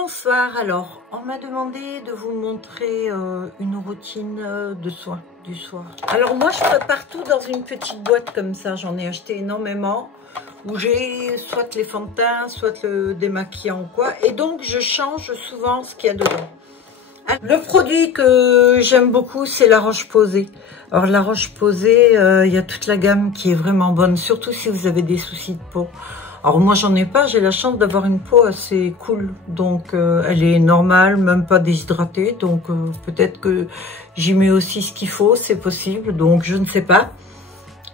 Bonsoir, alors on m'a demandé de vous montrer une routine de soins du soir. Alors moi je prépare tout dans une petite boîte comme ça, j'en ai acheté énormément, où j'ai soit les fonds de teint, soit le démaquillant ou quoi, et donc je change souvent ce qu'il y a dedans. Le produit que j'aime beaucoup, c'est la Roche-Posay. Alors la Roche-Posay, il y a toute la gamme qui est vraiment bonne, surtout si vous avez des soucis de peau. Alors moi j'en ai pas, j'ai la chance d'avoir une peau assez cool, donc elle est normale, même pas déshydratée, donc peut-être que j'y mets aussi ce qu'il faut, c'est possible, donc je ne sais pas.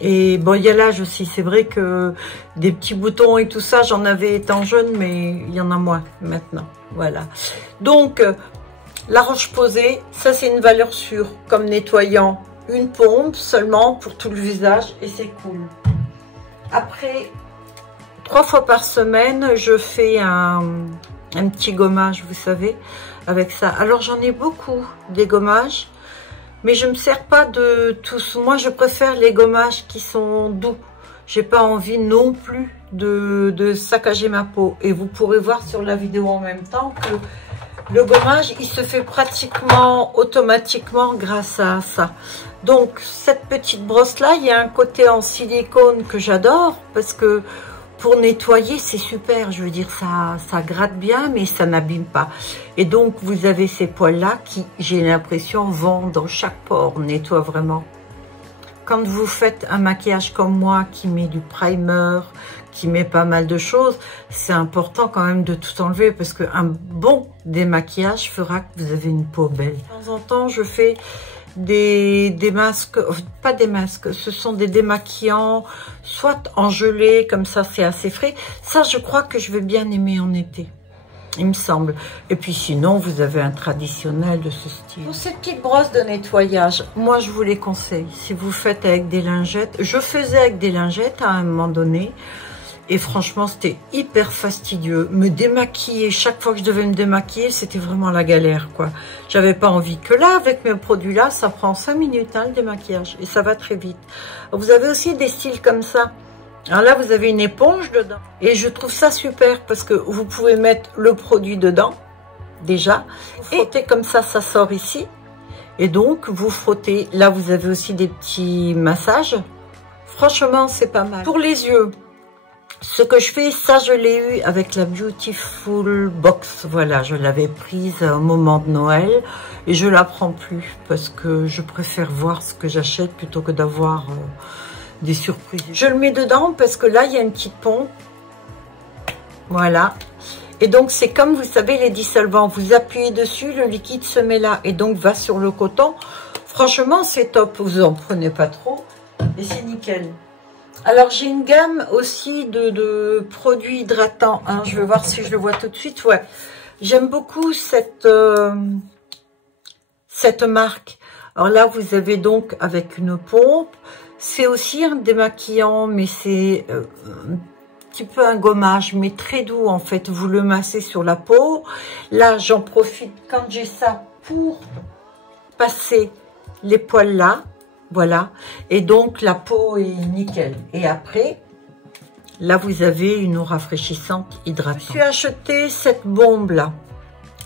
Et bon, il y a l'âge aussi, c'est vrai que des petits boutons et tout ça, j'en avais étant jeune, mais il y en a moins maintenant, voilà. Donc la Roche-Posay, ça c'est une valeur sûre, comme nettoyant, une pompe seulement pour tout le visage et c'est cool. Après, 3 fois par semaine, je fais un petit gommage, vous savez, avec ça. Alors, j'en ai beaucoup, des gommages, mais je ne me sers pas de tous. Moi, je préfère les gommages qui sont doux. J'ai pas envie non plus de saccager ma peau. Et vous pourrez voir sur la vidéo en même temps que le gommage, il se fait pratiquement automatiquement grâce à ça. Donc, cette petite brosse-là, il y a un côté en silicone que j'adore parce que pour nettoyer, c'est super, je veux dire, ça gratte bien, mais ça n'abîme pas. Et donc, vous avez ces poils-là qui, j'ai l'impression, vont dans chaque pore, nettoient vraiment. Quand vous faites un maquillage comme moi, qui met du primer, qui met pas mal de choses, c'est important quand même de tout enlever, parce qu'un bon démaquillage fera que vous avez une peau belle. De temps en temps, je fais des masques, pas des masques, ce sont des démaquillants, soit en gelée, comme ça c'est assez frais. Ça, je crois que je vais bien aimer en été, il me semble. Et puis sinon, vous avez un traditionnel de ce style. Pour ces petites brosses de nettoyage, moi je vous les conseille. Si vous faites avec des lingettes, je faisais avec des lingettes à un moment donné. Et franchement, c'était hyper fastidieux. Me démaquiller, chaque fois que je devais me démaquiller, c'était vraiment la galère, quoi. J'avais pas envie. Que là, avec mes produits-là, ça prend 5 minutes, hein, le démaquillage. Et ça va très vite. Vous avez aussi des styles comme ça. Alors là, vous avez une éponge dedans. Et je trouve ça super parce que vous pouvez mettre le produit dedans, déjà. Vous frottez comme ça, ça sort ici. Et donc, vous frottez. Là, vous avez aussi des petits massages. Franchement, c'est pas mal. Pour les yeux, ce que je fais, ça je l'ai eu avec la Beautiful Box. Voilà, je l'avais prise au moment de Noël et je la prends plus parce que je préfère voir ce que j'achète plutôt que d'avoir des surprises. Je le mets dedans parce que là, il y a une petite pompe. Voilà. Et donc, c'est comme vous savez, les dissolvants. Vous appuyez dessus, le liquide se met là et donc va sur le coton. Franchement, c'est top. Vous en prenez pas trop et c'est nickel. Alors, j'ai une gamme aussi de produits hydratants. Hein. Je vais voir si je le vois tout de suite. Ouais, j'aime beaucoup cette marque. Alors là, vous avez donc avec une pompe. C'est aussi un démaquillant, mais c'est un petit peu un gommage, mais très doux en fait. Vous le massez sur la peau. Là, j'en profite quand j'ai ça pour passer les poils là. Voilà, et donc la peau est nickel. Et après, là vous avez une eau rafraîchissante, hydratante. Je me suis acheté cette bombe là.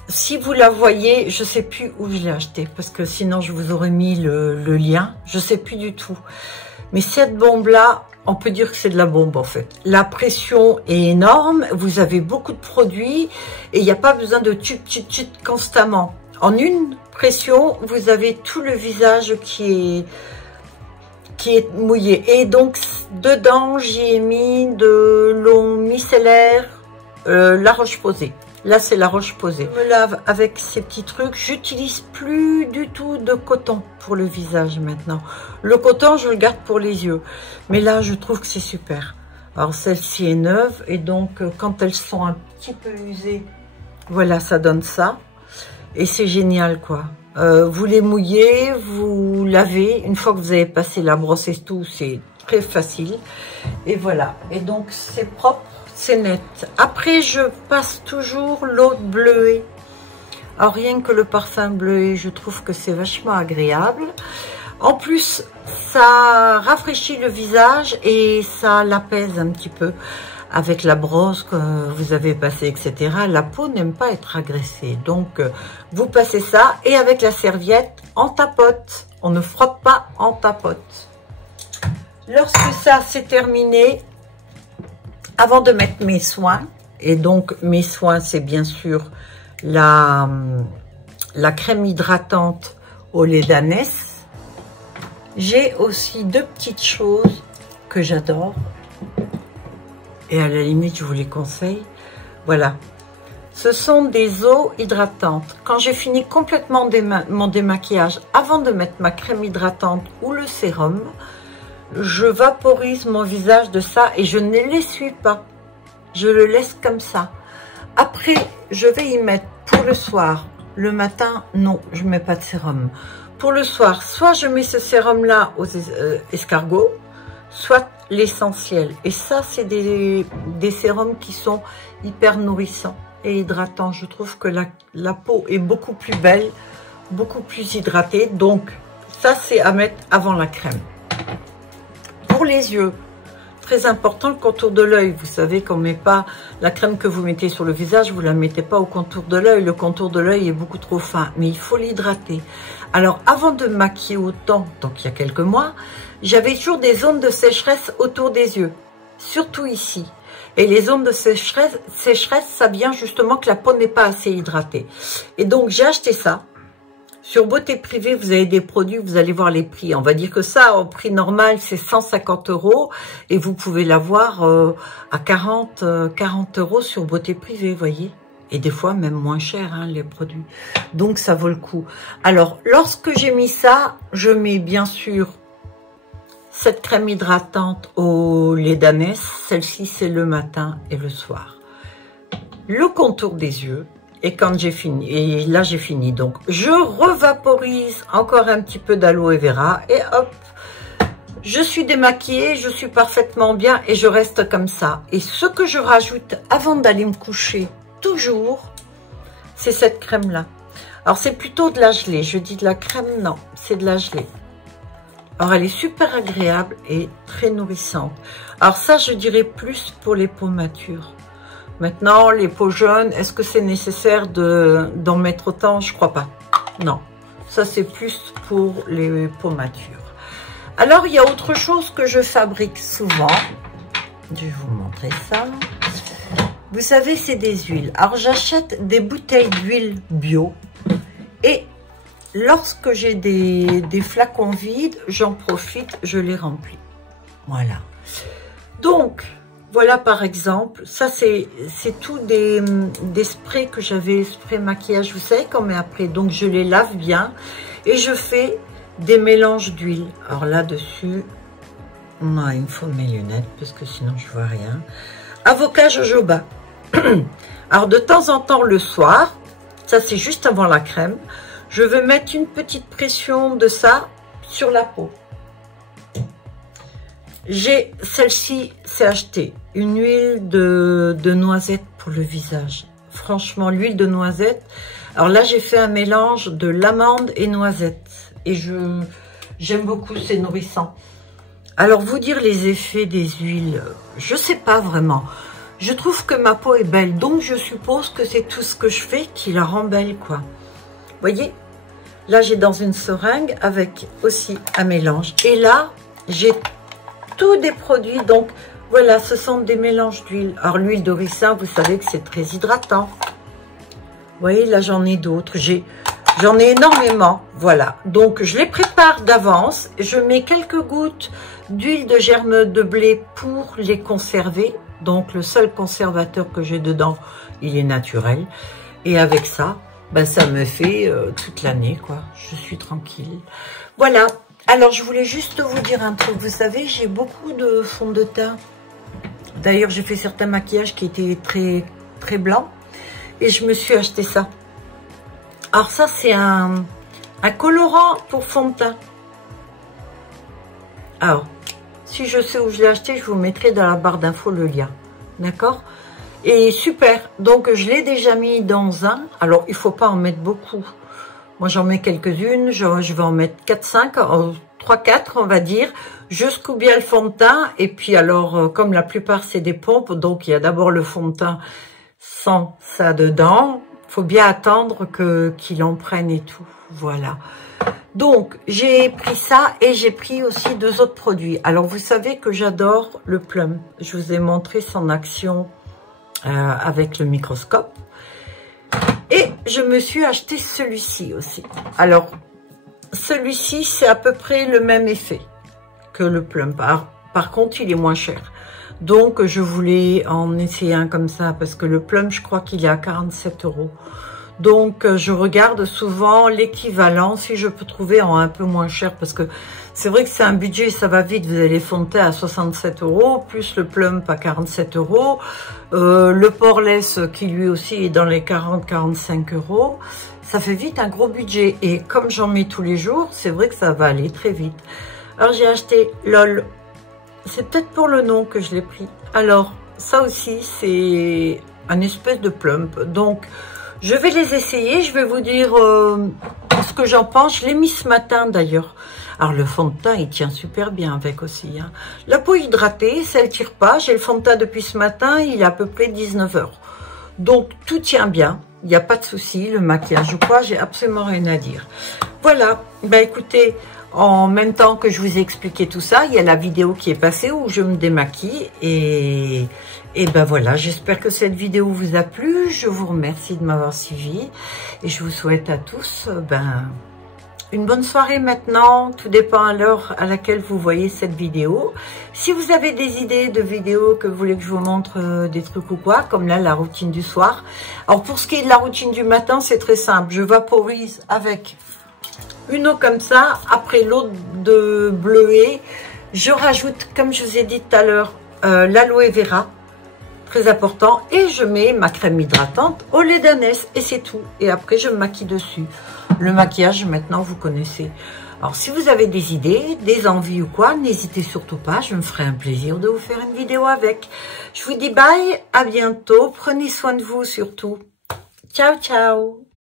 Si vous la voyez, je sais plus où je l'ai acheté parce que sinon je vous aurais mis le lien. Je sais plus du tout. Mais cette bombe là, on peut dire que c'est de la bombe en fait. La pression est énorme. Vous avez beaucoup de produits et il n'y a pas besoin de tut constamment. En une pression, vous avez tout le visage qui est mouillé. Et donc, dedans, j'y ai mis de l'eau micellaire, la Roche-Posay. Là, c'est la Roche-Posay. Je me lave avec ces petits trucs. J'utilise plus du tout de coton pour le visage maintenant. Le coton, je le garde pour les yeux. Mais là, je trouve que c'est super. Alors, celle-ci est neuve. Et donc, quand elles sont un petit peu usées, voilà, ça donne ça. Et c'est génial, quoi. Vous les mouillez, vous lavez. Une fois que vous avez passé la brosse et tout, c'est très facile. Et voilà. Et donc, c'est propre, c'est net. Après, je passe toujours l'eau bleuée. Alors, rien que le parfum bleué, je trouve que c'est vachement agréable. En plus, ça rafraîchit le visage et ça l'apaise un petit peu. avec la brosse que vous avez passée, etc., la peau n'aime pas être agressée. Donc, vous passez ça et avec la serviette, on tapote. On ne frotte pas, on tapote. Lorsque ça c'est terminé, avant de mettre mes soins, et donc mes soins, c'est bien sûr la crème hydratante au lait d'ânesse. J'ai aussi deux petites choses que j'adore. Et à la limite, je vous les conseille. Voilà. Ce sont des eaux hydratantes. Quand j'ai fini complètement mon démaquillage, avant de mettre ma crème hydratante ou le sérum, je vaporise mon visage de ça et je ne l'essuie pas. Je le laisse comme ça. Après, je vais y mettre pour le soir. Le matin, non, je ne mets pas de sérum. Pour le soir, soit je mets ce sérum-là aux escargots, soit l'essentiel. Et ça, c'est des sérums qui sont hyper nourrissants et hydratants. Je trouve que la peau est beaucoup plus belle, beaucoup plus hydratée. Donc, ça, c'est à mettre avant la crème. Pour les yeux, très important, le contour de l'œil. Vous savez qu'on ne met pas la crème que vous mettez sur le visage, vous ne la mettez pas au contour de l'œil. Le contour de l'œil est beaucoup trop fin, mais il faut l'hydrater. Alors, avant de maquiller autant, donc il y a quelques mois, j'avais toujours des zones de sécheresse autour des yeux, surtout ici. Et les zones de sécheresse, ça vient justement que la peau n'est pas assez hydratée. Et donc, j'ai acheté ça. Sur Beauté Privée, vous avez des produits, vous allez voir les prix. On va dire que ça, au prix normal, c'est 150 € et vous pouvez l'avoir à 40 € sur Beauté Privée, voyez. Et des fois, même moins cher, hein, les produits. Donc, ça vaut le coup. Alors, lorsque j'ai mis ça, je mets bien sûr cette crème hydratante au lait d'ânesse. Celle-ci, c'est le matin et le soir. Le contour des yeux. Et quand j'ai fini, et là j'ai fini, donc je revaporise encore un petit peu d'aloe vera et hop, je suis démaquillée, je suis parfaitement bien et je reste comme ça. Et ce que je rajoute avant d'aller me coucher, toujours, c'est cette crème-là. Alors c'est plutôt de la gelée, je dis de la crème, non, c'est de la gelée. Alors elle est super agréable et très nourrissante. Alors ça, je dirais plus pour les peaux matures. Maintenant, les peaux jaunes, est-ce que c'est nécessaire d'en mettre autant? Je crois pas. Non, ça c'est plus pour les peaux matures. Alors, il y a autre chose que je fabrique souvent. Je vais vous montrer ça. Vous savez, c'est des huiles. Alors, j'achète des bouteilles d'huile bio. Et lorsque j'ai des flacons vides, j'en profite, je les remplis. Voilà. Donc, voilà par exemple, ça c'est tout des sprays que j'avais, spray maquillage, vous savez qu'on met après. Donc je les lave bien et je fais des mélanges d'huile. Alors là-dessus, non, il me faut mes lunettes parce que sinon je vois rien. Avocat jojoba. Alors de temps en temps le soir, ça c'est juste avant la crème, je vais mettre une petite pression de ça sur la peau. J'ai celle-ci, c'est acheté une huile de noisette pour le visage. Franchement, l'huile de noisette. Alors là, j'ai fait un mélange de l'amande et noisette. Et j'aime beaucoup, c'est nourrissant. Alors, vous dire les effets des huiles, je sais pas vraiment. Je trouve que ma peau est belle. Donc, je suppose que c'est tout ce que je fais qui la rend belle, quoi. Vous voyez, là, j'ai dans une seringue avec aussi un mélange. Et là, j'ai tous des produits, donc voilà, ce sont des mélanges d'huile. Alors l'huile de ricin, vous savez que c'est très hydratant. Vous voyez, là j'en ai d'autres, j'en ai énormément, voilà. Donc je les prépare d'avance, je mets quelques gouttes d'huile de germe de blé pour les conserver. Donc le seul conservateur que j'ai dedans, il est naturel. Et avec ça, ben, ça me fait toute l'année, quoi. Je suis tranquille. Voilà. Alors, je voulais juste vous dire un truc. Vous savez, j'ai beaucoup de fond de teint. D'ailleurs, j'ai fait certains maquillages qui étaient très, très blancs. Et je me suis acheté ça. Alors ça, c'est un colorant pour fond de teint. Alors, si je sais où je l'ai acheté, je vous mettrai dans la barre d'infos le lien. D'accord? Et super. Donc, je l'ai déjà mis dans un. Alors, il ne faut pas en mettre beaucoup. Moi, j'en mets quelques-unes. Je vais en mettre 4, 5, 3, 4, on va dire. Je secoue bien le fond de teint. Et puis alors, comme la plupart c'est des pompes, donc il y a d'abord le fond de teint sans ça dedans. Faut bien attendre qu'il en prenne et tout. Voilà. Donc, j'ai pris ça et j'ai pris aussi 2 autres produits. Alors, vous savez que j'adore le plum. Je vous ai montré son action avec le microscope. Et je me suis acheté celui-ci aussi. Alors, celui-ci, c'est à peu près le même effet que le plum. Par contre, il est moins cher. Donc, je voulais en essayer un comme ça parce que le plum, je crois qu'il est à 47 €. Donc, je regarde souvent l'équivalent, si je peux trouver en un peu moins cher, parce que c'est vrai que c'est un budget, ça va vite. Vous avez les fonds de teint à 67 €, plus le plump à 47 €, le poreless qui lui aussi est dans les 40-45 €. Ça fait vite un gros budget. Et comme j'en mets tous les jours, c'est vrai que ça va aller très vite. Alors, j'ai acheté LOL. C'est peut-être pour le nom que je l'ai pris. Alors, ça aussi, c'est un espèce de plump. Donc, je vais les essayer, je vais vous dire ce que j'en pense. Je l'ai mis ce matin d'ailleurs. Alors le fond de teint, il tient super bien avec aussi. Hein. La peau hydratée, ça ne tire pas. J'ai le fond de teint depuis ce matin, il est à peu près 19 h. Donc tout tient bien, il n'y a pas de souci. Le maquillage ou quoi, j'ai absolument rien à dire. Voilà, ben écoutez, en même temps que je vous ai expliqué tout ça, il y a la vidéo qui est passée où je me démaquille et ben voilà, j'espère que cette vidéo vous a plu. Je vous remercie de m'avoir suivi et je vous souhaite à tous une bonne soirée maintenant. Tout dépend à l'heure à laquelle vous voyez cette vidéo. Si vous avez des idées de vidéos que vous voulez que je vous montre des trucs ou quoi, comme là la routine du soir. Alors pour ce qui est de la routine du matin, c'est très simple. Je vaporise avec une eau comme ça, après l'eau de bleuet. Je rajoute, comme je vous ai dit tout à l'heure, l'aloe vera. Très important, et je mets ma crème hydratante au lait d'ânesse et c'est tout. Et après je me maquille dessus. Le maquillage maintenant vous connaissez. Alors si vous avez des idées, des envies ou quoi, n'hésitez surtout pas, je me ferai un plaisir de vous faire une vidéo avec. Je vous dis bye, à bientôt, prenez soin de vous surtout. Ciao ciao.